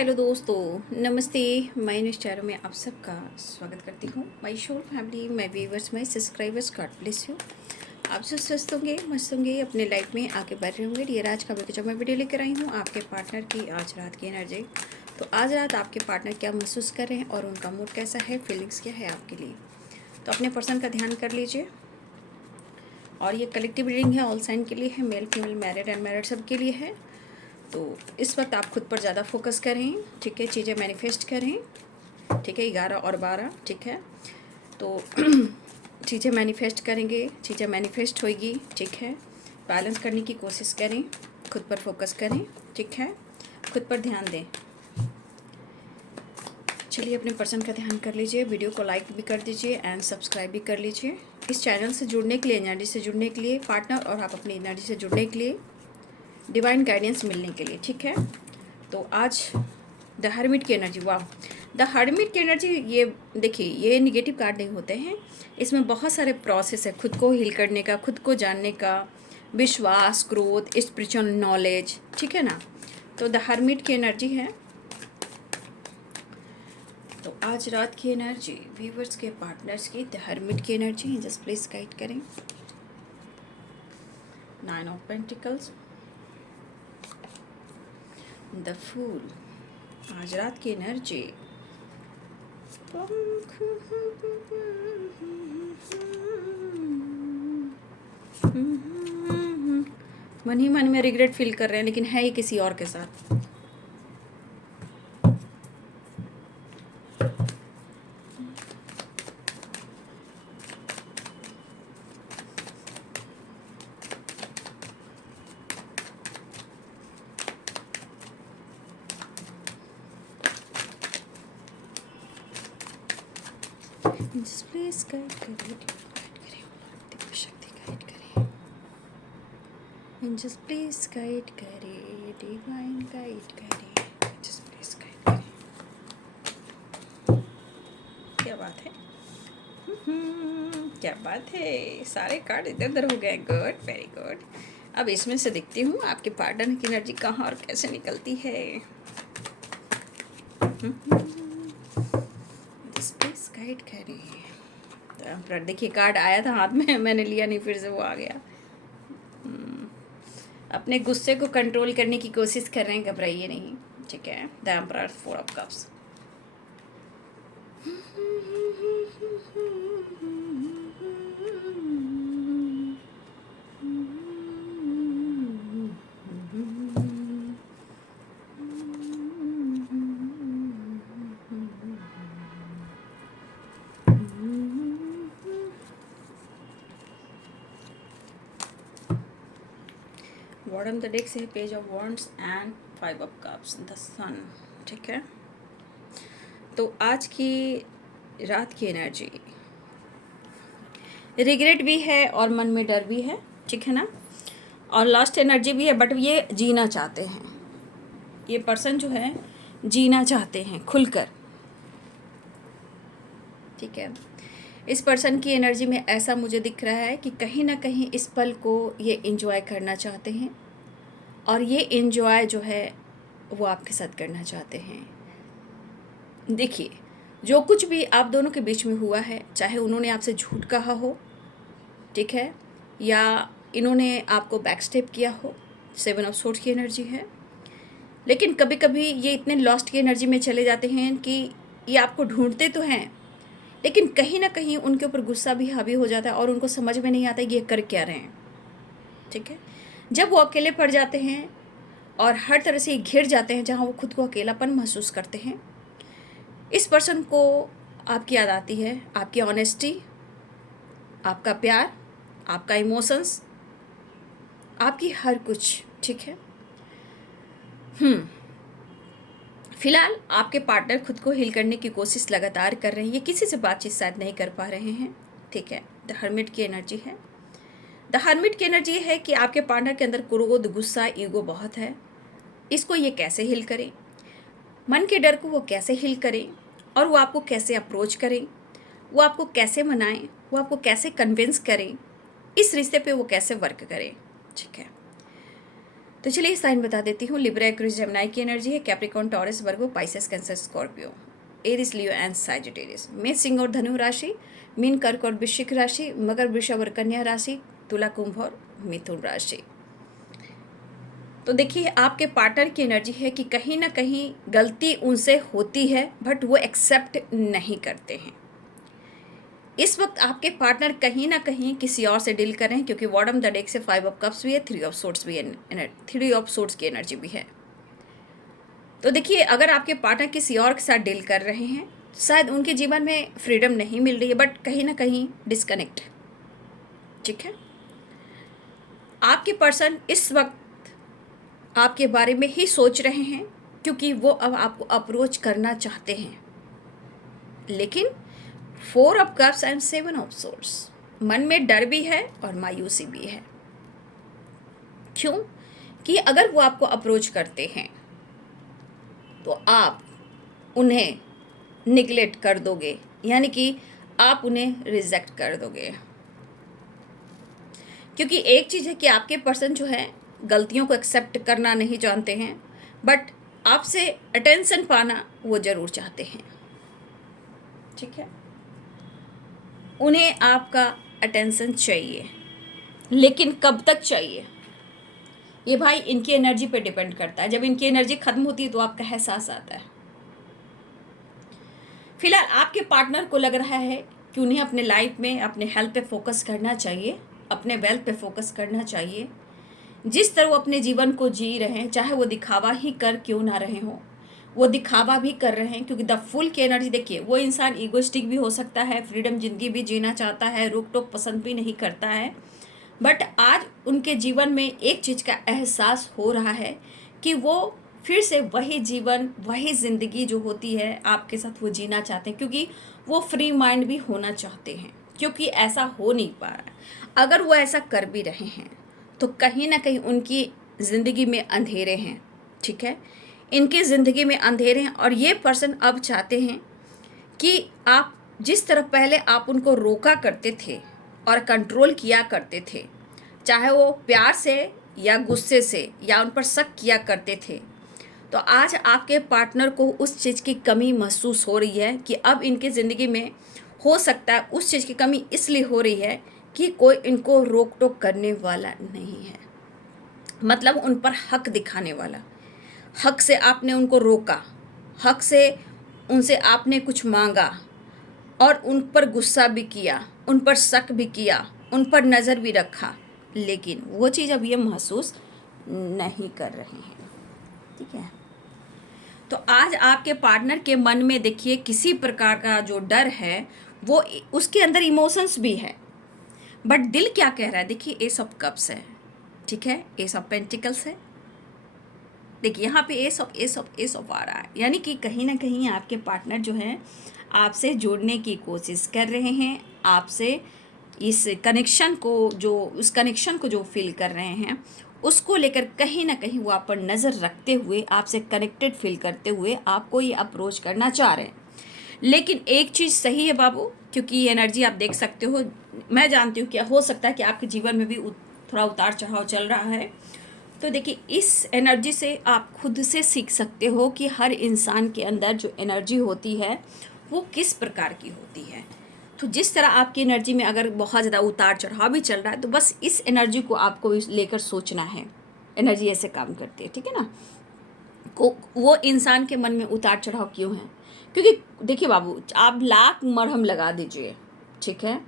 Hello दोस्तों, नमस्ते। मैं निश्चारों में आप सबका स्वागत करती हूँ। माई शोर family, my viewers, my subscribers, God bless you. आप सब स्वस्थ होंगे, मस्त होंगे, अपने लाइफ में आगे बढ़ रहे होंगे। डियर, आज खबर की जब मैं वीडियो लेकर आई हूँ आपके पार्टनर की आज रात की एनर्जी। तो आज रात आपके पार्टनर क्या महसूस कर रहे हैं और उनका मूड कैसा है, फीलिंग्स क्या है आपके लिए। तो अपने पर्सन का ध्यान कर लीजिए। और ये कलेक्टिव रीडिंग है, ऑल साइन के लिए है, मेल फीमेल, मैरिड अनमैरिड सब के लिए है। तो इस वक्त आप खुद पर ज़्यादा फोकस करें, ठीक है। चीज़ें मैनिफेस्ट करें, ठीक है। 11 और 12, ठीक है। तो चीज़ें मैनिफेस्ट करेंगे, चीज़ें मैनिफेस्ट होगी, ठीक है। बैलेंस करने की कोशिश करें, खुद पर फोकस करें, ठीक है। खुद पर ध्यान दें। चलिए अपने पर्सन का ध्यान कर लीजिए। वीडियो को लाइक भी कर दीजिए एंड सब्सक्राइब भी कर लीजिए। इस चैनल से जुड़ने के लिए, एनर्जी से जुड़ने के लिए, पार्टनर और आप अपनी एनर्जी से जुड़ने के लिए, डिवाइन गाइडेंस मिलने के लिए, ठीक है। तो आज द हर्मिट की एनर्जी, वाह। द हर्मिट की एनर्जी, ये देखिए, ये निगेटिव कार्ड नहीं होते हैं। इसमें बहुत सारे प्रोसेस है खुद को हील करने का, खुद को जानने का, विश्वास, ग्रोथ, स्पिरिचुअल नॉलेज, ठीक है ना। तो द हर्मिट की एनर्जी है। तो आज रात की एनर्जी व्यूवर्स के पार्टनर्स की, द हर्मिट की एनर्जी, जस्ट प्लीज गाइड करें। 9 ऑफ पेंटिकल्स, द फूल, आज रात की एनर्जी। मन ही मन में रिग्रेट फील कर रहे हैं, लेकिन है ही किसी और के साथ। प्लीज गाइड करिए, दिव्य शक्ति गाइड करें। जस्ट प्लीज गाइड करें, डिवाइन गाइड करें, जस्ट प्लीज गाइड करें। क्या बात है, क्या बात है। सारे कार्ड इधर उधर हो गए। Good, very good. अब इसमें से देखती हूँ आपके पार्टनर की एनर्जी कहाँ और कैसे निकलती है। जस्ट प्लीज गाइड करें। तो देखिए, कार्ड आया था हाथ में, मैंने लिया नहीं, फिर से वो आ गया। अपने गुस्से को कंट्रोल करने की कोशिश कर रहे हैं, घबराइए नहीं, ठीक है। The emperor, 4 of cups. Bottom the deck से page of wands and 5 of cups, the sun, ठीक है। तो आज की रात की एनर्जी, रिग्रेट भी है और मन में डर भी है, ठीक है ना। और लास्ट एनर्जी भी है, बट ये जीना चाहते हैं। ये पर्सन जो है जीना चाहते हैं खुलकर, ठीक है। इस पर्सन की एनर्जी में ऐसा मुझे दिख रहा है कि कहीं ना कहीं इस पल को ये एंजॉय करना चाहते हैं, और ये एंजॉय जो है वो आपके साथ करना चाहते हैं। देखिए, जो कुछ भी आप दोनों के बीच में हुआ है, चाहे उन्होंने आपसे झूठ कहा हो, ठीक है, या इन्होंने आपको बैक स्टेप किया हो, 7 ऑफ सोर्ड्स की एनर्जी है। लेकिन कभी कभी ये इतने लॉस्ट की एनर्जी में चले जाते हैं कि ये आपको ढूंढते तो हैं, लेकिन कहीं ना कहीं उनके ऊपर गुस्सा भी हावी हो जाता है और उनको समझ में नहीं आता कि ये कर क्या रहे हैं, ठीक है। जब वो अकेले पड़ जाते हैं और हर तरह से घिर जाते हैं, जहाँ वो खुद को अकेलापन महसूस करते हैं, इस पर्सन को आपकी याद आती है, आपकी ऑनेस्टी, आपका प्यार, आपका इमोशंस, आपकी हर कुछ, ठीक है। फिलहाल आपके पार्टनर खुद को हील करने की कोशिश लगातार कर रहे हैं। ये किसी से बातचीत शायद नहीं कर पा रहे हैं, ठीक है। द हर्मिट की एनर्जी है। द हर्मिट की एनर्जी है कि आपके पार्टनर के अंदर क्रोध, गुस्सा, ईगो बहुत है। इसको ये कैसे हील करें, मन के डर को वो कैसे हील करें, और वो आपको कैसे अप्रोच करें, वो आपको कैसे मनाएं, वो आपको कैसे कन्विंस करें, इस रिश्ते पे वो कैसे वर्क करें, ठीक है। तो चलिए साइन बता देती हूँ। लिब्रा, एक्वेरियस, जेमिनी की एनर्जी है। Capricorn, Taurus, Virgo, Pisces, Cancer, Scorpio, Aries, Leo and Sagittarius. मेष, सिंह और धनु राशि, मीन, कर्क और वृश्चिक राशि, मकर, वृषभ और कन्या राशि, तुला, कुंभ और मिथुन राशि। तो देखिए आपके पार्टनर की एनर्जी है कि कहीं ना कहीं गलती उनसे होती है बट वो एक्सेप्ट नहीं करते हैं। इस वक्त आपके पार्टनर कहीं ना कहीं किसी और से डील कर रहे हैं, क्योंकि बॉटम द डेक से 5 ऑफ कप्स भी है, 3 ऑफ सोर्ट्स भी है, 3 ऑफ सोर्ट्स की एनर्जी भी है। तो देखिए अगर आपके पार्टनर किसी और के साथ डील कर रहे हैं, शायद उनके जीवन में फ्रीडम नहीं मिल रही है, बट कहीं ना कहीं डिस्कनेक्ट है। ठीक है, आपके पर्सन इस वक्त आपके बारे में ही सोच रहे हैं, क्योंकि वो अब आपको अप्रोच करना चाहते हैं, लेकिन 4 of cups and 7 of swords, मन में डर भी है और मायूसी भी है। क्यों? कि अगर वो आपको अप्रोच करते हैं तो आप उन्हें निगलेक्ट कर दोगे, यानी कि आप उन्हें रिजेक्ट कर दोगे। क्योंकि एक चीज़ है कि आपके पर्सन जो है गलतियों को एक्सेप्ट करना नहीं जानते हैं, बट आपसे अटेंशन पाना वो ज़रूर चाहते हैं। ठीक है, उन्हें आपका अटेंशन चाहिए, लेकिन कब तक चाहिए ये भाई इनकी एनर्जी पे डिपेंड करता है। जब इनकी एनर्जी खत्म होती है तो आपका एहसास आता है। फिलहाल आपके पार्टनर को लग रहा है कि उन्हें अपने लाइफ में अपने हेल्थ पे फोकस करना चाहिए, अपने वेल्थ पे फोकस करना चाहिए। जिस तरह वो अपने जीवन को जी रहे हैं, चाहे वो दिखावा ही कर क्यों ना रहे हों, वो दिखावा भी कर रहे हैं, क्योंकि द फुल की एनर्जी देखिए, वो इंसान ईगोइस्टिक भी हो सकता है, फ्रीडम जिंदगी भी जीना चाहता है, रोक टोक पसंद भी नहीं करता है, बट आज उनके जीवन में एक चीज़ का एहसास हो रहा है कि वो फिर से वही जीवन, वही ज़िंदगी जो होती है आपके साथ वो जीना चाहते हैं, क्योंकि वो फ्री माइंड भी होना चाहते हैं, क्योंकि ऐसा हो नहीं पा रहा है। अगर वो ऐसा कर भी रहे हैं तो कहीं ना कहीं उनकी ज़िंदगी में अंधेरे हैं। ठीक है, इनकी ज़िंदगी में अंधेरे हैं, और ये पर्सन अब चाहते हैं कि आप जिस तरह पहले आप उनको रोका करते थे और कंट्रोल किया करते थे, चाहे वो प्यार से या गुस्से से या उन पर शक किया करते थे, तो आज आपके पार्टनर को उस चीज़ की कमी महसूस हो रही है कि अब इनकी ज़िंदगी में हो सकता है उस चीज़ की कमी इसलिए हो रही है कि कोई इनको रोक टोक करने वाला नहीं है, मतलब उन पर हक दिखाने वाला। हक से आपने उनको रोका, हक से उनसे आपने कुछ मांगा और उन पर गुस्सा भी किया, उन पर शक भी किया, उन पर नज़र भी रखा, लेकिन वो चीज़ अब ये महसूस नहीं कर रहे हैं। ठीक है, तो आज आपके पार्टनर के मन में देखिए किसी प्रकार का जो डर है, वो उसके अंदर इमोशंस भी है, बट दिल क्या कह रहा है? देखिए एस ऑफ कप्स है, ठीक है, एस ऑफ पेंटिकल्स है। देखिए यहाँ पे एस ऑफ आ रहा है, यानी कि कहीं ना कहीं आपके पार्टनर जो है आपसे जुड़ने की कोशिश कर रहे हैं, आपसे इस कनेक्शन को उस कनेक्शन को जो फील कर रहे हैं उसको लेकर कहीं ना कहीं वो आप पर नज़र रखते हुए, आपसे कनेक्टेड फील करते हुए आपको ये अप्रोच करना चाह रहे हैं। लेकिन एक चीज़ सही है बाबू, क्योंकि ये एनर्जी आप देख सकते हो, मैं जानती हूँ क्या हो सकता है कि आपके जीवन में भी थोड़ा उतार चढ़ाव चल रहा है। तो देखिए इस एनर्जी से आप खुद से सीख सकते हो कि हर इंसान के अंदर जो एनर्जी होती है वो किस प्रकार की होती है। तो जिस तरह आपकी एनर्जी में अगर बहुत ज़्यादा उतार चढ़ाव भी चल रहा है, तो बस इस एनर्जी को आपको लेकर सोचना है। एनर्जी ऐसे काम करती है, ठीक है ना। वो इंसान के मन में उतार चढ़ाव क्यों है? क्योंकि देखिए बाबू, आप लाख मरहम लगा दीजिए, ठीक है,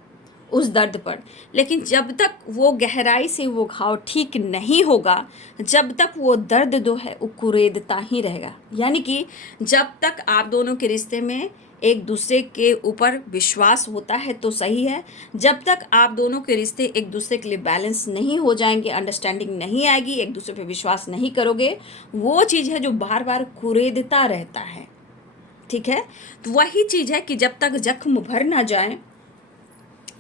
उस दर्द पर, लेकिन जब तक वो गहराई से वो घाव ठीक नहीं होगा, जब तक वो दर्द जो है वो कुरेदता ही रहेगा। यानी कि जब तक आप दोनों के रिश्ते में एक दूसरे के ऊपर विश्वास होता है तो सही है, जब तक आप दोनों के रिश्ते एक दूसरे के लिए बैलेंस नहीं हो जाएंगे, अंडरस्टैंडिंग नहीं आएगी, एक दूसरे पे विश्वास नहीं करोगे, वो चीज़ है जो बार बार कुरेदता रहता है। ठीक है, तो वही चीज़ है कि जब तक जख्म भर ना जाए,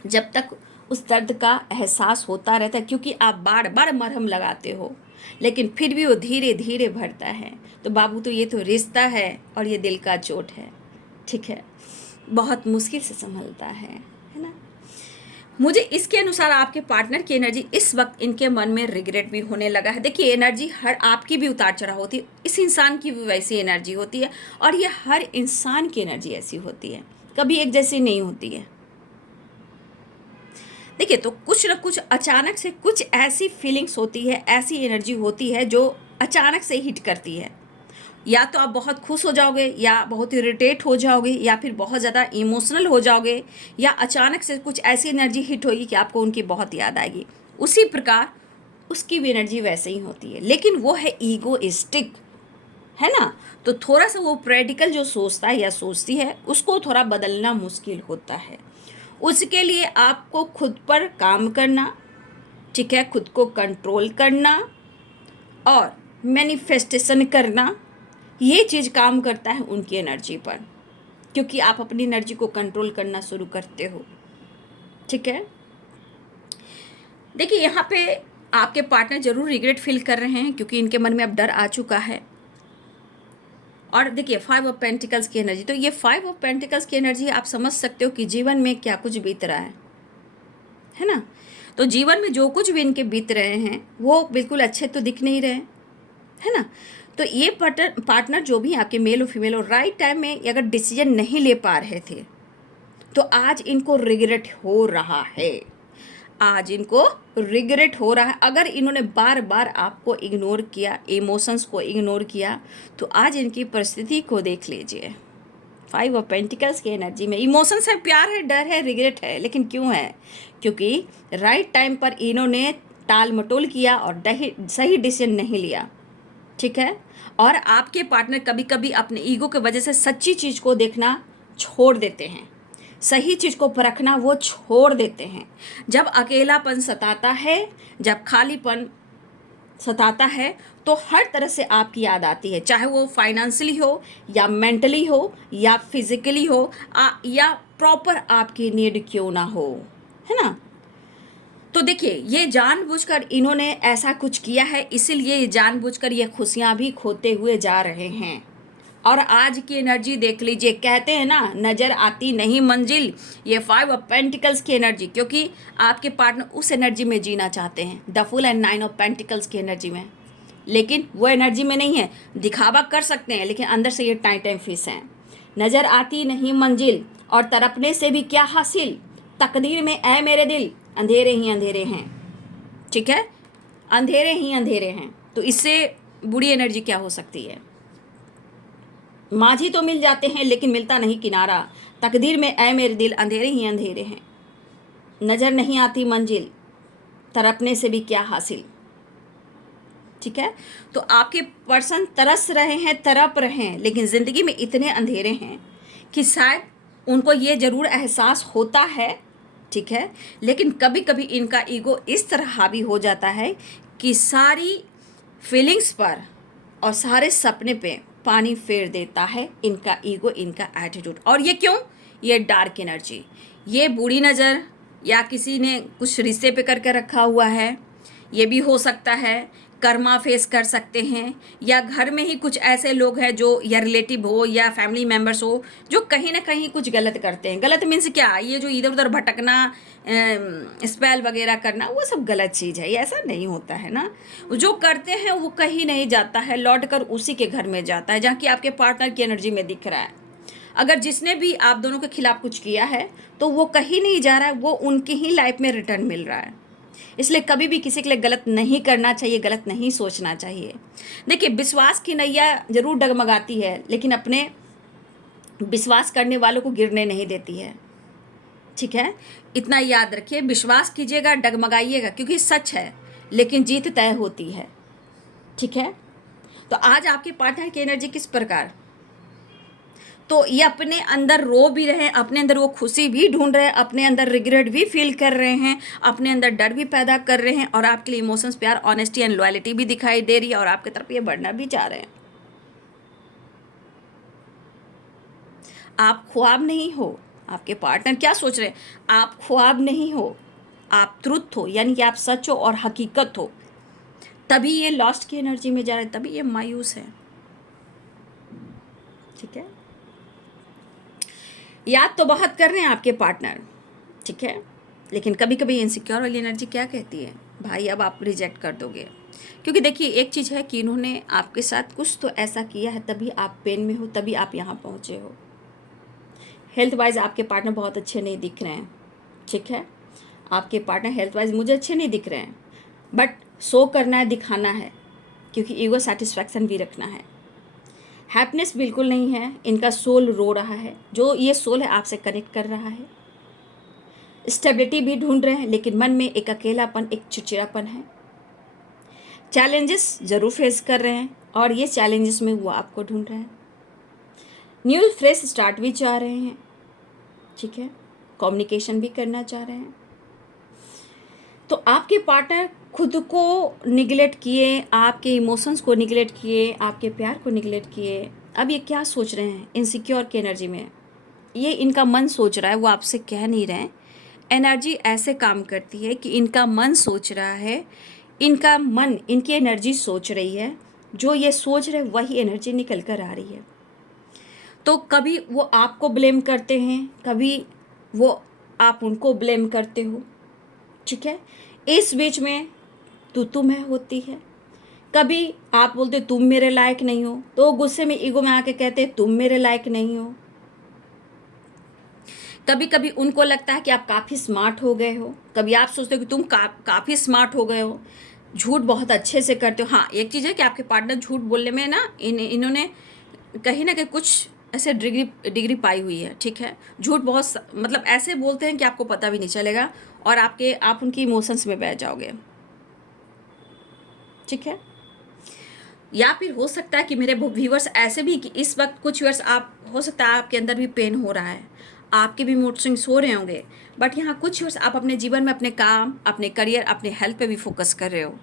जब तक उस दर्द का एहसास होता रहता है, क्योंकि आप बार बार मरहम लगाते हो लेकिन फिर भी वो धीरे धीरे भरता है, तो बाबू तो ये तो रिश्ता है और ये दिल का चोट है। ठीक है, बहुत मुश्किल से संभलता है ना। मुझे इसके अनुसार आपके पार्टनर की एनर्जी इस वक्त इनके मन में रिग्रेट भी होने लगा है। देखिए एनर्जी हर आपकी भी उतार चढ़ाव होती है, इस इंसान की भी वैसी एनर्जी होती है, और ये हर इंसान की एनर्जी ऐसी होती है, कभी एक जैसी नहीं होती है। देखिए तो कुछ न कुछ अचानक से कुछ ऐसी फीलिंग्स होती है, ऐसी एनर्जी होती है जो अचानक से हिट करती है। या तो आप बहुत खुश हो जाओगे, या बहुत इरिटेट हो जाओगे, या फिर बहुत ज़्यादा इमोशनल हो जाओगे, या अचानक से कुछ ऐसी एनर्जी हिट होगी कि आपको उनकी बहुत याद आएगी। उसी प्रकार उसकी भी एनर्जी वैसे ही होती है, लेकिन वो है ईगोइस्टिक, है ना। तो थोड़ा सा वो प्रैक्टिकल जो सोचता है या सोचती है उसको थोड़ा बदलना मुश्किल होता है। उसके लिए आपको खुद पर काम करना, ठीक है, खुद को कंट्रोल करना और मैनिफेस्टेशन करना, ये चीज़ काम करता है उनकी एनर्जी पर, क्योंकि आप अपनी एनर्जी को कंट्रोल करना शुरू करते हो, ठीक है। देखिए यहाँ पे आपके पार्टनर जरूर रिग्रेट फील कर रहे हैं, क्योंकि इनके मन में अब डर आ चुका है। और देखिए 5 ऑफ पेंटिकल्स की एनर्जी, तो ये 5 ऑफ पेंटिकल्स की एनर्जी आप समझ सकते हो कि जीवन में क्या कुछ बीत रहा है ना। तो जीवन में जो कुछ भी इनके बीत रहे हैं वो बिल्कुल अच्छे तो दिख नहीं रहे, है ना। तो ये पार्टनर जो भी आपके मेल और फीमेल और राइट टाइम में अगर डिसीजन नहीं ले पा रहे थे, तो आज इनको रिग्रेट हो रहा है। आज इनको रिग्रेट हो रहा है। अगर इन्होंने बार बार आपको इग्नोर किया, इमोशंस को इग्नोर किया, तो आज इनकी परिस्थिति को देख लीजिए। 5 ऑफ पेंटिकल्स की एनर्जी में इमोशंस है, प्यार है, डर है, रिग्रेट है, लेकिन क्यों है? क्योंकि राइट टाइम पर इन्होंने टाल मटोल किया और सही डिसीजन नहीं लिया, ठीक है। और आपके पार्टनर कभी कभी अपने ईगो की वजह से सच्ची चीज़ को देखना छोड़ देते हैं, सही चीज़ को परखना वो छोड़ देते हैं। जब अकेलापन सताता है, जब खालीपन सताता है, तो हर तरह से आपकी याद आती है, चाहे वो फाइनेंशियली हो, या मेंटली हो, या फिजिकली हो, या प्रॉपर आपकी नीड क्यों ना हो, है ना। तो देखिए ये जानबूझकर इन्होंने ऐसा कुछ किया है, इसीलिए जानबूझकर ये खुशियां भी खोते हुए जा रहे हैं। और आज की एनर्जी देख लीजिए, कहते हैं ना नज़र आती नहीं मंजिल, ये 5 ऑफ पेंटिकल्स की एनर्जी, क्योंकि आपके पार्टनर उस एनर्जी में जीना चाहते हैं, the full and 9 of pentacles की एनर्जी में, लेकिन वो एनर्जी में नहीं है। दिखावा कर सकते हैं, लेकिन अंदर से ये टाइम फिश हैं। नज़र आती नहीं मंजिल और तड़पने से भी क्या हासिल, तकदीर में ऐ मेरे दिल अंधेरे ही अंधेरे हैं, ठीक है, अंधेरे ही अंधेरे हैं। तो इससे बुरी एनर्जी क्या हो सकती है? माझी तो मिल जाते हैं लेकिन मिलता नहीं किनारा, तकदीर में ऐ मेरे दिल अंधेरे ही अंधेरे हैं, नज़र नहीं आती मंजिल, तड़पने से भी क्या हासिल, ठीक है। तो आपके पर्सन तरस रहे हैं, तड़प रहे हैं, लेकिन ज़िंदगी में इतने अंधेरे हैं कि शायद उनको ये ज़रूर एहसास होता है, ठीक है, लेकिन कभी कभी इनका ईगो इस तरह हावी हो जाता है कि सारी फीलिंग्स पर और सारे सपने पे पानी फेर देता है इनका ईगो, इनका एटीट्यूड। और ये क्यों? ये डार्क एनर्जी, ये बुरी नज़र, या किसी ने कुछ रिश्ते पे करके रखा हुआ है, ये भी हो सकता है। कर्मा फेस कर सकते हैं, या घर में ही कुछ ऐसे लोग हैं जो, या रिलेटिव हो या फैमिली मेम्बर्स हो, जो कहीं ना कहीं कुछ गलत करते हैं। गलत मीन्स क्या? ये जो इधर उधर भटकना, स्पेल वगैरह करना, वो सब गलत चीज़ है, ये ऐसा नहीं होता है ना। जो करते हैं वो कहीं नहीं जाता है, लौट कर उसी के घर में जाता है जहाँ कि आपके पार्टनर की एनर्जी में दिख रहा है। अगर जिसने भी आप दोनों के खिलाफ कुछ किया है तो वो कहीं नहीं जा रहा है, वो उनकी ही लाइफ में रिटर्न मिल रहा है। इसलिए कभी भी किसी के लिए गलत नहीं करना चाहिए, गलत नहीं सोचना चाहिए। देखिए विश्वास की नैया जरूर डगमगाती है, लेकिन अपने विश्वास करने वालों को गिरने नहीं देती है, ठीक है। इतना याद रखिए, विश्वास कीजिएगा, डगमगाइएगा, क्योंकि सच है, लेकिन जीत तय होती है, ठीक है। तो आज आपके पार्टनर की एनर्जी किस प्रकार, तो ये अपने अंदर रो भी रहे हैं, अपने अंदर वो खुशी भी ढूंढ रहे हैं, अपने अंदर रिग्रेट भी फील कर रहे हैं, अपने अंदर डर भी पैदा कर रहे हैं, और आपके लिए इमोशंस, प्यार, ऑनेस्टी एंड लॉयल्टी भी दिखाई दे रही है, और आपकी तरफ ये बढ़ना भी चाह रहे हैं। आप ख्वाब नहीं हो। आपके पार्टनर क्या सोच रहे हैं? आप ख्वाब नहीं हो, आप ट्रुथ हो, यानी कि आप सच हो और हकीकत हो। तभी ये लॉस्ट की एनर्जी में जा रहे हैं, तभी ये मायूस है, ठीक है। याद तो बहुत कर रहे हैं आपके पार्टनर, ठीक है, लेकिन कभी कभी इनसिक्योर वाली एनर्जी क्या कहती है, भाई अब आप रिजेक्ट कर दोगे। क्योंकि देखिए एक चीज़ है कि इन्होंने आपके साथ कुछ तो ऐसा किया है, तभी आप पेन में हो, तभी आप यहाँ पहुँचे हो। हेल्थ वाइज आपके पार्टनर बहुत अच्छे नहीं दिख रहे हैं, ठीक है। आपके पार्टनर हेल्थ वाइज मुझे अच्छे नहीं दिख रहे हैं, बट शो करना है, दिखाना है, क्योंकि ईगो सेटिस्फैक्शन भी रखना है। हैप्पीनेस बिल्कुल नहीं है, इनका सोल रो रहा है, जो ये सोल है आपसे कनेक्ट कर रहा है। स्टेबिलिटी भी ढूंढ रहे हैं, लेकिन मन में एक अकेलापन, एक चिड़चिड़ापन है। चैलेंजेस ज़रूर फेस कर रहे हैं, और ये चैलेंजेस में वो आपको ढूंढ रहे हैं। न्यू फ्रेश स्टार्ट भी चाह रहे हैं, ठीक है। कम्युनिकेशन भी करना चाह रहे हैं। तो आपके पार्टनर खुद को निगलेक्ट किए, आपके इमोशंस को निगलेक्ट किए, आपके प्यार को निगलेक्ट किए। अब ये क्या सोच रहे हैं इनसिक्योर की एनर्जी में, ये इनका मन सोच रहा है, वो आपसे कह नहीं रहे हैं। एनर्जी ऐसे काम करती है कि इनका मन सोच रहा है, इनका मन, इनकी एनर्जी सोच रही है, जो ये सोच रहे वही एनर्जी निकल कर आ रही है। तो कभी वो आपको ब्लेम करते हैं, कभी वो आप उनको ब्लेम करते हो, ठीक है। इस बीच में तू मैं होती है। कभी आप बोलते तुम मेरे लायक नहीं हो, तो गुस्से में ईगो में आके कहते तुम मेरे लायक नहीं हो। कभी कभी उनको लगता है कि आप काफ़ी स्मार्ट हो गए हो, कभी आप सोचते हो कि तुम काफ़ी स्मार्ट हो गए हो, झूठ बहुत अच्छे से करते हो। हाँ, एक चीज़ है कि आपके पार्टनर झूठ बोलने में ना इन्होंने कहीं ना कहीं कुछ ऐसे डिग्री पाई हुई है, ठीक है। झूठ बहुत मतलब ऐसे बोलते हैं कि आपको पता भी नहीं चलेगा, और आप उनकी इमोशंस में बह जाओगे, ठीक है। या फिर हो सकता है कि मेरे व्यूवर्स ऐसे भी कि इस वक्त कुछ व्यूवर्स आप हो सकता है आपके अंदर भी पेन हो रहा है, आपके भी मूड स्विंग्स हो रहे होंगे, बट यहाँ कुछ व्यूवर्स आप अपने जीवन में अपने काम, अपने करियर, अपने हेल्थ पे भी फोकस कर रहे हो।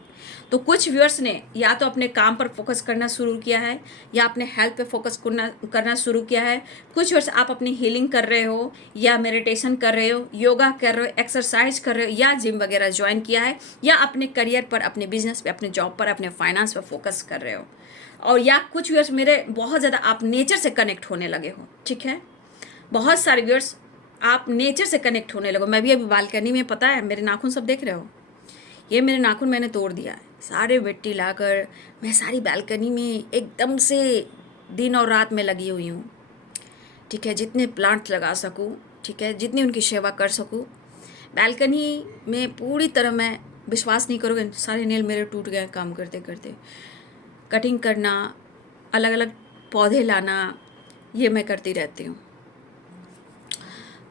तो कुछ व्यूअर्स ने या तो अपने काम पर फोकस करना शुरू किया है, या अपने हेल्थ पे फोकस करना शुरू किया है। कुछ व्यूअर्स आप अपनी हीलिंग कर रहे हो, या मेडिटेशन कर रहे हो, योगा कर रहे हो, एक्सरसाइज कर रहे हो, या जिम वगैरह ज्वाइन किया है, या अपने करियर पर, अपने बिजनेस पे, अपने जॉब पर, अपने फाइनेंस पर फोकस कर रहे हो। और या कुछ व्यूअर्स मेरे बहुत ज़्यादा आप नेचर से कनेक्ट होने लगे हो, ठीक है। बहुत सारे व्यूअर्स आप नेचर से कनेक्ट होने लगो। मैं भी अभी बालकनी में, पता है मेरे नाखून सब देख रहे हो, ये मेरे नाखून मैंने तोड़ दिया है, सारे मिट्टी लाकर मैं सारी बालकनी में एकदम से दिन और रात में लगी हुई हूँ, ठीक है। जितने प्लांट्स लगा सकूँ, ठीक है, जितनी उनकी सेवा कर सकूँ। बालकनी में पूरी तरह, मैं विश्वास नहीं करोगे, सारे नेल मेरे टूट गए काम करते करते। कटिंग करना, अलग अलग पौधे लाना, ये मैं करती रहती हूँ।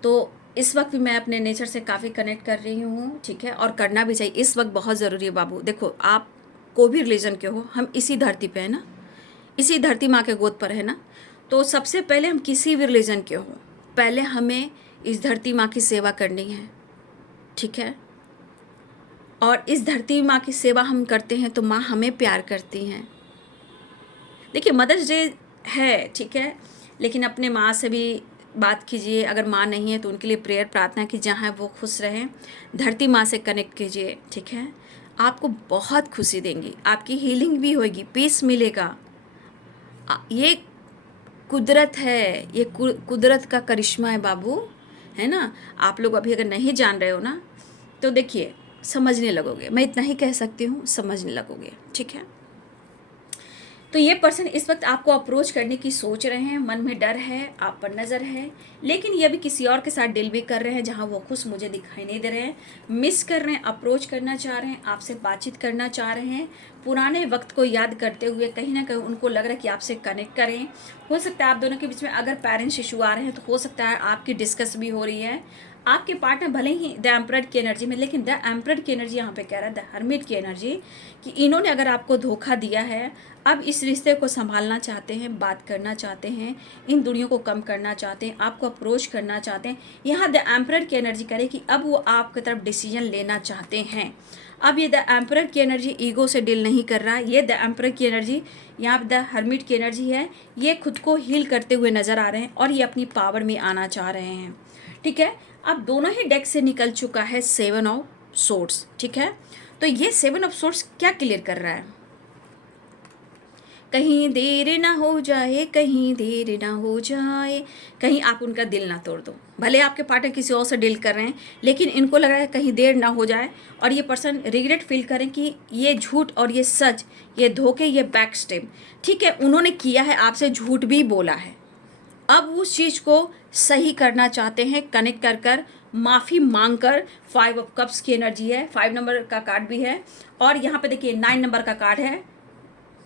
तो इस वक्त भी मैं अपने नेचर से काफ़ी कनेक्ट कर रही हूँ, ठीक है, और करना भी चाहिए। इस वक्त बहुत ज़रूरी है बाबू। देखो, आप कोई भी रिलीजन के हो, हम इसी धरती पे है ना, इसी धरती माँ के गोद पर है ना। तो सबसे पहले हम किसी भी रिलीजन के हो, पहले हमें इस धरती माँ की सेवा करनी है, ठीक है। और इस धरती माँ की सेवा हम करते हैं तो माँ हमें प्यार करती हैं। देखिए, मदर्स डे है, ठीक है, लेकिन अपने माँ से भी बात कीजिए। अगर माँ नहीं है तो उनके लिए प्रेयर, प्रार्थना की, जहाँ वो खुश रहें। धरती माँ से कनेक्ट कीजिए, ठीक है। आपको बहुत खुशी देंगी, आपकी हीलिंग भी होगी, पीस मिलेगा। ये कुदरत है, ये कुदरत का करिश्मा है बाबू, है ना। आप लोग अभी अगर नहीं जान रहे हो ना, तो देखिए समझने लगोगे। मैं इतना ही कह सकती हूँ, समझने लगोगे, ठीक है। तो ये पर्सन इस वक्त आपको अप्रोच करने की सोच रहे हैं, मन में डर है, आप पर नज़र है, लेकिन ये भी किसी और के साथ डील भी कर रहे हैं, जहां वो खुश मुझे दिखाई नहीं दे रहे हैं। मिस कर रहे हैं, अप्रोच करना चाह रहे हैं, आपसे बातचीत करना चाह रहे हैं, पुराने वक्त को याद करते हुए कहीं ना कहीं उनको लग रहा है कि आपसे कनेक्ट करें। हो सकता है आप दोनों के बीच में अगर पेरेंट्स इशू आ रहे हैं, तो हो सकता है आपकी डिस्कस भी हो रही है। आपके पार्टनर भले ही द एम्परर की एनर्जी में, लेकिन द एम्परर की एनर्जी यहाँ पे कह रहा है, द हर्मिट की एनर्जी, कि इन्होंने अगर आपको धोखा दिया है, अब इस रिश्ते को संभालना चाहते हैं, बात करना चाहते हैं, इन दूरियों को कम करना चाहते हैं, आपको अप्रोच करना चाहते हैं। यहाँ द एम्परर की एनर्जी करे कि अब वो आपकी तरफ डिसीजन लेना चाहते हैं। अब ये द एम्परर की एनर्जी ईगो से डील नहीं कर रहा है। ये द एम्परर की एनर्जी, यहाँ द हर्मिट की एनर्जी है, ये खुद को हील करते हुए नज़र आ रहे हैं, और ये अपनी पावर में आना चाह रहे हैं, ठीक है। अब दोनों ही डेक से निकल चुका है 7 ऑफ सोर्ड्स, ठीक है। तो ये 7 ऑफ सोर्ड्स क्या क्लियर कर रहा है कहीं देर ना हो जाए, कहीं देर ना हो जाए, कहीं आप उनका दिल ना तोड़ दो। भले आपके पार्टनर किसी और से डील कर रहे हैं, लेकिन इनको लग रहा है कहीं देर ना हो जाए और ये पर्सन रिग्रेट फील करें कि ये झूठ और ये सच, ये धोखे, ये बैक स्टेप, ठीक है उन्होंने किया है, आपसे झूठ भी बोला है, अब उस चीज़ को सही करना चाहते हैं, कनेक्ट कर कर माफ़ी मांग कर। 5 ऑफ कप्स की एनर्जी है, 5 नंबर का कार्ड भी है और यहाँ पे देखिए 9 नंबर का कार्ड है,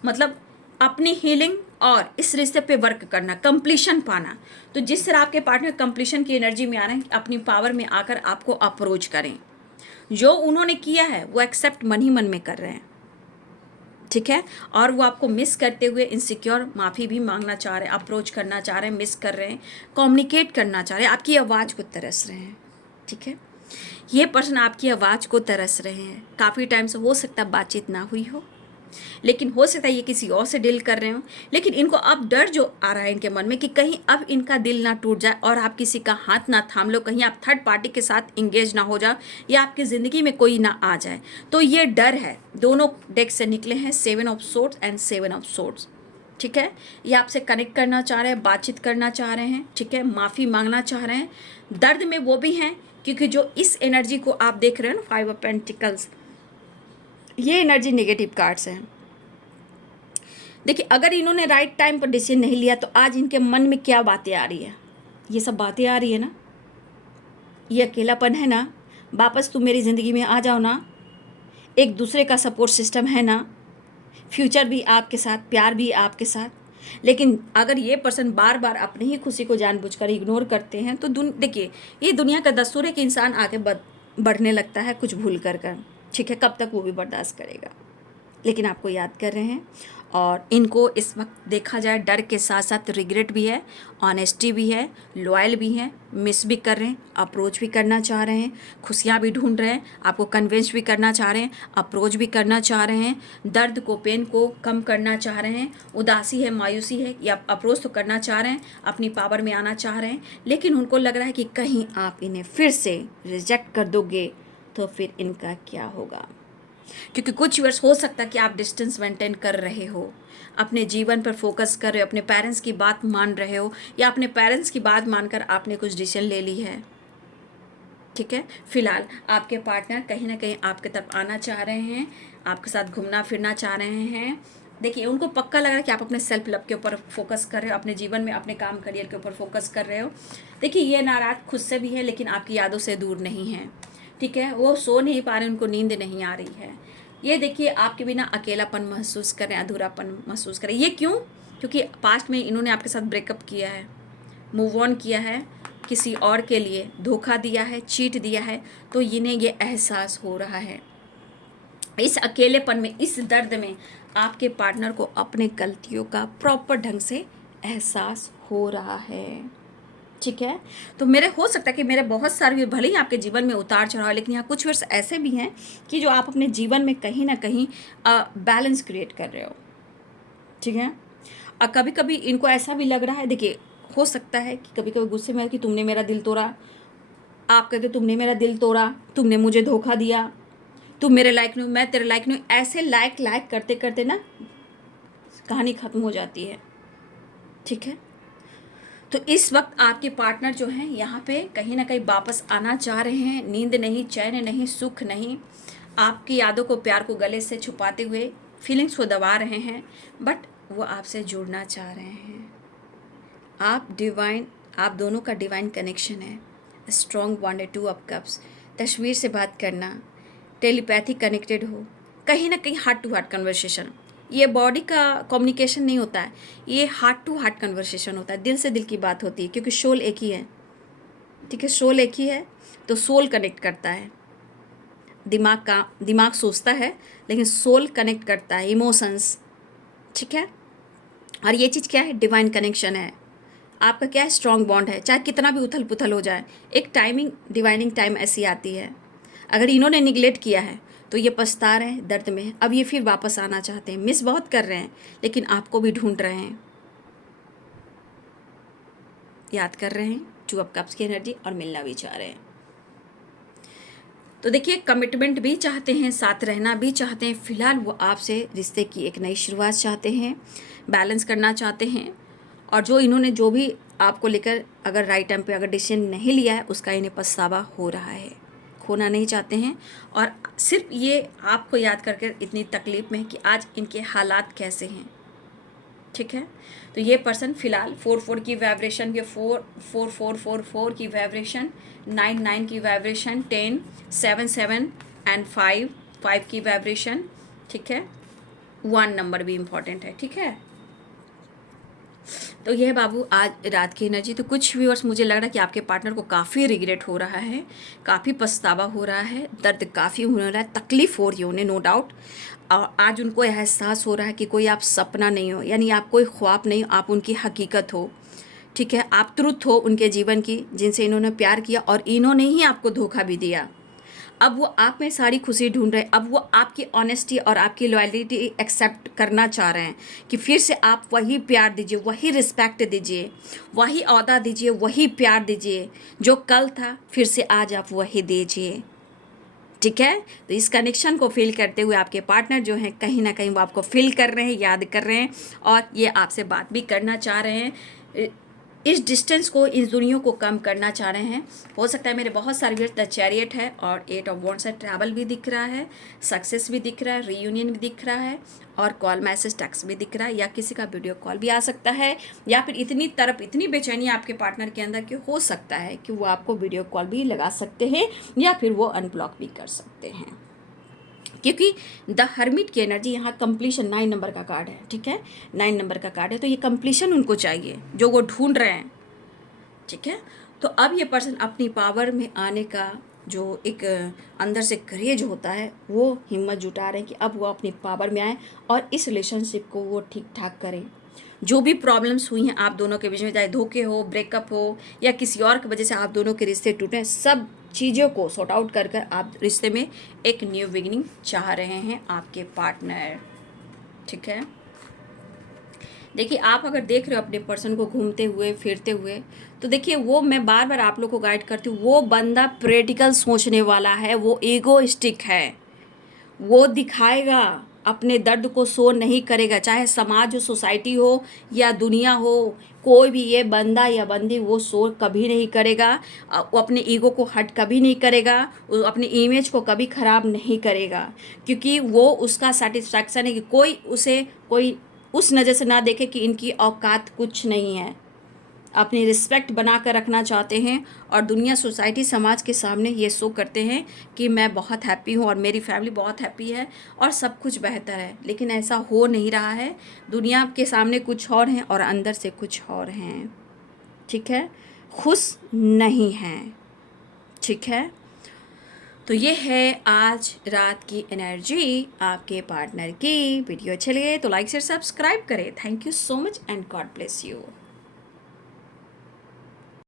मतलब अपनी हीलिंग और इस रिश्ते पे वर्क करना, कंप्लीशन पाना। तो जिस तरह आपके पार्टनर कंप्लीशन की एनर्जी में आ रहे हैं, अपनी पावर में आकर आपको अप्रोच करें, जो उन्होंने किया है वो एक्सेप्ट मन ही मन में कर रहे हैं, ठीक है, और वो आपको मिस करते हुए इनसिक्योर माफ़ी भी मांगना चाह रहे हैं, अप्रोच करना चाह रहे हैं, मिस कर रहे हैं, कम्युनिकेट करना चाह रहे हैं, आपकी आवाज़ को तरस रहे हैं, ठीक है। ये पर्सन आपकी आवाज़ को तरस रहे हैं, काफ़ी टाइम से हो सकता है बातचीत ना हुई हो, लेकिन हो सकता है ये किसी और से डील कर रहे हो, लेकिन इनको अब डर जो आ रहा है इनके मन में कि कहीं अब इनका दिल ना टूट जाए और आप किसी का हाथ ना थाम लो, कहीं आप थर्ड पार्टी के साथ इंगेज ना हो जाओ या आपकी ज़िंदगी में कोई ना आ जाए, तो ये डर है। दोनों डेक से निकले हैं 7 of swords and 7 of swords, ठीक है। ये आपसे कनेक्ट करना चाह रहे हैं, बातचीत करना चाह रहे हैं, ठीक है, माफ़ी मांगना चाह रहे हैं, दर्द में वो भी हैं, क्योंकि जो इस एनर्जी को आप देख रहे हैं ना 5 ऑफ पेंटिकल्स, ये एनर्जी नेगेटिव कार्ड्स हैं। देखिए अगर इन्होंने राइट टाइम पर डिसीजन नहीं लिया तो आज इनके मन में क्या बातें आ रही है, ये सब बातें आ रही है ना, ये अकेलापन है ना, वापस तुम मेरी ज़िंदगी में आ जाओ ना, एक दूसरे का सपोर्ट सिस्टम है ना, फ्यूचर भी आपके साथ, प्यार भी आपके साथ। लेकिन अगर ये पर्सन बार बार अपनी ही खुशी को जानबूझकर इग्नोर करते हैं तो देखिए ये दुनिया का दस्तूर है कि इंसान आगे बढ़ने लगता है कुछ भूल कर, ठीक है, कब तक वो भी बर्दाश्त करेगा। लेकिन आपको याद कर रहे हैं और इनको इस वक्त देखा जाए डर के साथ साथ रिग्रेट भी है, ऑनेस्टी भी है, लॉयल भी है, मिस भी कर रहे हैं, अप्रोच भी करना चाह रहे हैं, खुशियाँ भी ढूंढ रहे हैं, आपको कन्विंस भी करना चाह रहे हैं, अप्रोच भी करना चाह रहे हैं, दर्द को, पेन को कम करना चाह रहे हैं, उदासी है, मायूसी है, या अप्रोच तो करना चाह रहे हैं, अपनी पावर में आना चाह रहे हैं, लेकिन उनको लग रहा है कि कहीं आप इन्हें फिर से रिजेक्ट कर दोगे तो फिर इनका क्या होगा। क्योंकि कुछ वर्ष हो सकता है कि आप डिस्टेंस मेंटेन कर रहे हो, अपने जीवन पर फोकस कर रहे हो, अपने पेरेंट्स की बात मान रहे हो, या अपने पेरेंट्स की बात मानकर आपने कुछ डिसीजन ले ली है, ठीक है। फिलहाल आपके पार्टनर कहीं ना कहीं आपके तरफ आना चाह रहे हैं, आपके साथ घूमना फिरना चाह रहे हैं। देखिए उनको पक्का लग रहा है कि आप अपने सेल्फ लव के ऊपर फोकस कर रहे हो, अपने जीवन में अपने काम करियर के ऊपर फोकस कर रहे हो। देखिए ये नाराज खुद से भी है लेकिन आपकी यादों से दूर नहीं है, ठीक है, वो सो नहीं पा रहे, उनको नींद नहीं आ रही है। ये देखिए आपके बिना अकेलापन महसूस करें, अधूरापन महसूस करें। ये क्यों? क्योंकि पास्ट में इन्होंने आपके साथ ब्रेकअप किया है, मूव ऑन किया है, किसी और के लिए धोखा दिया है, चीट दिया है, तो इन्हें ये एहसास हो रहा है। इस अकेलेपन में, इस दर्द में आपके पार्टनर को अपने गलतियों का प्रॉपर ढंग से एहसास हो रहा है, ठीक है। तो मेरे हो सकता है कि मेरे बहुत सारे, भले ही आपके जीवन में उतार चढ़ाव, लेकिन यहाँ कुछ वर्ष ऐसे भी हैं कि जो आप अपने जीवन में कहीं ना कहीं बैलेंस क्रिएट कर रहे हो, ठीक है। और कभी कभी इनको ऐसा भी लग रहा है, देखिए हो सकता है कि कभी कभी गुस्से में कि तुमने मेरा दिल तोड़ा, आप कहते हो तुमने मेरा दिल तोड़ा, तुमने मुझे धोखा दिया, तुम मेरे लायक नहीं, मैं तेरे लायक नहीं, ऐसे लायक लायक करते करते ना कहानी ख़त्म हो जाती है, ठीक है। तो इस वक्त आपके पार्टनर जो हैं यहाँ पे कहीं ना कहीं वापस आना चाह रहे हैं, नींद नहीं, चैन नहीं, सुख नहीं, आपकी यादों को, प्यार को गले से छुपाते हुए फीलिंग्स को दबा रहे हैं, बट वो आपसे जुड़ना चाह रहे हैं। आप दोनों का डिवाइन कनेक्शन है, स्ट्रॉन्ग बॉन्डेड, 2 ऑफ कप्स, तस्वीर से बात करना, टेलीपैथी कनेक्टेड हो, कहीं ना कहीं हार्ट टू हार्ट कन्वर्सेशन। ये बॉडी का कम्युनिकेशन नहीं होता है, ये हार्ट टू हार्ट कन्वर्सेशन होता है, दिल से दिल की बात होती है, क्योंकि सोल एक ही है, ठीक है, सोल एक ही है, तो सोल कनेक्ट करता है, दिमाग सोचता है लेकिन सोल कनेक्ट करता है, इमोशंस, ठीक है। और ये चीज़ क्या है? डिवाइन कनेक्शन है, आपका क्या है? स्ट्रॉन्ग बॉन्ड है। चाहे कितना भी उथल पुथल हो जाए, एक टाइमिंग, डिवाइनिंग टाइम ऐसी आती है। अगर इन्होंने निगलेक्ट किया है तो ये पछता रहे हैं, दर्द में हैं, अब ये फिर वापस आना चाहते हैं, मिस बहुत कर रहे हैं लेकिन आपको भी ढूंढ रहे हैं, याद कर रहे हैं 2 ऑफ कप्स की एनर्जी, और मिलना भी चाह रहे हैं। तो देखिए कमिटमेंट भी चाहते हैं, साथ रहना भी चाहते हैं। फ़िलहाल वो आपसे रिश्ते की एक नई शुरुआत चाहते हैं, बैलेंस करना चाहते हैं। और जो इन्होंने जो भी आपको लेकर अगर राइट टाइम पे अगर डिसीजन नहीं लिया है, उसका इन्हें पछतावा हो रहा है, खोना नहीं चाहते हैं। और सिर्फ ये आपको याद करके इतनी तकलीफ़ में है कि आज इनके हालात कैसे हैं, ठीक है। तो ये पर्सन फ़िलहाल 4 की वाइब्रेशन, ये 4 की वाइब्रेशन, 9 की वाइब्रेशन, 10 7 एंड 5 की वाइब्रेशन, ठीक है। 1 नंबर भी इम्पॉर्टेंट है, ठीक है। तो यह बाबू आज रात की एनर्जी। तो कुछ व्यूअर्स मुझे लग रहा है कि आपके पार्टनर को काफ़ी रिग्रेट हो रहा है, काफ़ी पछतावा हो रहा है, दर्द काफ़ी हो रहा है, तकलीफ़ हो रही है उन्हें, नो डाउट। और आज उनको एहसास हो रहा है कि कोई आप सपना नहीं हो, यानी आप कोई ख्वाब नहीं हो, आप उनकी हकीकत हो, ठीक है। आप ट्रुथ हो उनके जीवन की, जिनसे इन्होंने प्यार किया और इन्होंने ही आपको धोखा भी दिया। अब वो आप में सारी खुशी ढूंढ रहे हैं। अब वो आपकी ऑनेस्टी और आपकी लॉयल्टी एक्सेप्ट करना चाह रहे हैं कि फिर से आप वही प्यार दीजिए, वही रिस्पेक्ट दीजिए, वही औहदा दीजिए, वही प्यार दीजिए जो कल था, फिर से आज आप वही दीजिए, ठीक है। तो इस कनेक्शन को फील करते हुए आपके पार्टनर जो हैं कहीं ना कहीं वो आपको फील कर रहे हैं, याद कर रहे हैं, और ये आपसे बात भी करना चाह रहे हैं। इस डिस्टेंस को, इस दूरियों को कम करना चाह रहे हैं। हो सकता है मेरे बहुत सारे व्यूअर्स द चैरियट है और 8 ऑफ वॉन्ड्स है, ट्रैवल भी दिख रहा है, सक्सेस भी दिख रहा है, रीयूनियन भी दिख रहा है, और कॉल मैसेज टेक्स्ट भी दिख रहा है, या किसी का वीडियो कॉल भी आ सकता है, या फिर इतनी बेचैनी आपके पार्टनर के अंदर कि हो सकता है कि वो आपको वीडियो कॉल भी लगा सकते हैं, या फिर वो अनब्लॉक भी कर सकते हैं। क्योंकि द हर्मिट की एनर्जी यहाँ कंप्लीशन 9 नंबर का कार्ड है, ठीक है। 9 नंबर का कार्ड है, तो ये कंप्लीशन उनको चाहिए जो वो ढूंढ रहे हैं, ठीक है। तो अब ये पर्सन अपनी पावर में आने का जो एक अंदर से करेज होता है, वो हिम्मत जुटा रहे हैं कि अब वो अपनी पावर में आए और इस रिलेशनशिप को वो ठीक ठाक करें। जो भी प्रॉब्लम्स हुई हैं आप दोनों के बीच में, चाहे धोखे हो, ब्रेकअप हो, या किसी और की वजह से आप दोनों के रिश्ते टूटे, सब चीज़ों को सॉर्ट आउट कर कर आप रिश्ते में एक न्यू बिगिनिंग चाह रहे हैं आपके पार्टनर, ठीक है। देखिए आप अगर देख रहे हो अपने पर्सन को घूमते हुए, फिरते हुए, तो देखिए वो, मैं बार बार आप लोग को गाइड करती हूँ, वो बंदा प्रैक्टिकल सोचने वाला है, वो ईगोइस्टिक है, वो दिखाएगा, अपने दर्द को शो नहीं करेगा, चाहे समाज हो, सोसाइटी हो, या दुनिया हो, कोई भी ये बंदा या बंदी वो शो कभी नहीं करेगा। वो अपने ईगो को हट कभी नहीं करेगा, वो अपनी इमेज को कभी ख़राब नहीं करेगा, क्योंकि वो उसका सेटिस्फैक्शन है कि कोई उस नज़र से ना देखे कि इनकी औकात कुछ नहीं है। अपनी रिस्पेक्ट बना कर रखना चाहते हैं, और दुनिया, सोसाइटी, समाज के सामने ये शो करते हैं कि मैं बहुत हैप्पी हूँ और मेरी फैमिली बहुत हैप्पी है और सब कुछ बेहतर है, लेकिन ऐसा हो नहीं रहा है। दुनिया के सामने कुछ और हैं और अंदर से कुछ और हैं, ठीक है। खुश नहीं हैं, ठीक है। तो ये है आज रात की एनर्जी आपके पार्टनर की। वीडियो अच्छे लगे तो लाइक शेयर सब्सक्राइब करें। Thank you so much and God bless you.